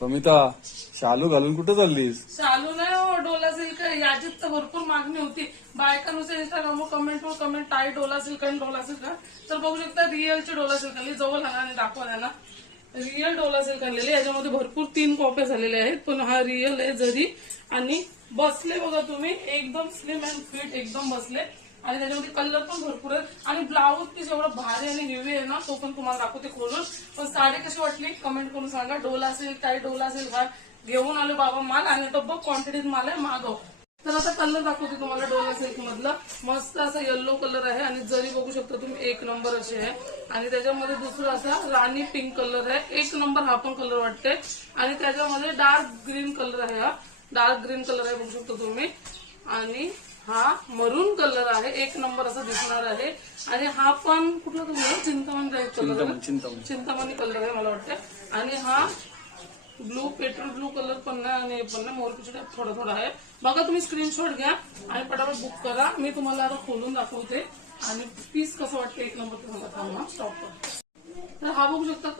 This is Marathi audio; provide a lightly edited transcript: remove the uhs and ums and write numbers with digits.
समिता, शालू घालून कुठं चाललीस? चालू नाही हो, डोला सिल्क याचीच तर भरपूर मागणी होती. बायकांनुसार इंस्टाग्रामवर कमेंट टाय डोला सिल्क आणि डोला सिल्क. तर बघू शकता रिअलची डोला सिल्क आणली. जवळ आणा आणि दाखवा त्यांना. रिअल डोला सिल्क आणलेली. याच्यामध्ये भरपूर 3 कॉप्या झालेल्या आहेत, पण हा रिअल आहे जरी. आणि बसले बघा तुम्ही, एकदम स्लिम अँड फिट एकदम बसले. आणि त्याच्यामध्ये कलर पण भरपूर आहेत. आणि ब्लाऊज पीस एवढं भारी आणि हेवी आहे ना, तो पण तुम्हाला दाखवते खोलून. पण साडी कशी वाटली कमेंट करून सांगा. डोला सिल्क काय डोला सिल्क हा घेऊन आलो बाबा माल, आणि तो बघ क्वांटिटीत माल आहे, मागव. तर आता कलर दाखवते तुम्हाला डोला सिल्क मधला. मस्त असा येल्लो कलर आहे आणि जरी बघू शकता तुम्ही 1 नंबर असे आहे. आणि त्याच्यामध्ये दुसरा असा राणी पिंक कलर आहे, 1 नंबर हा पण कलर वाटते. आणि त्याच्यामध्ये डार्क ग्रीन कलर आहे, हा डार्क ग्रीन कलर आहे बघू शकता तुम्ही. आणि हा मरून कलर आहे, 1 नंबर असा दिसणार आहे. आणि हा पण कुठला कलर, चिंतामणी टाईप कलर आहे, चिंतामणी कलर आहे मला वाटतं. आणि हा ब्लू पेट्रोल ब्लू कलर पण नाही आणि हे पण नाही, मोरपीची टाईप थोडा थोडा आहे. बघा तुम्ही स्क्रीनशॉट घ्या आणि पटापट बुक करा. मी तुम्हाला आता खोलून दाखवते आणि पीस कसं वाटतं 1 नंबर तुम्हाला थांबा स्टॉप करते. तर हा बघू शकता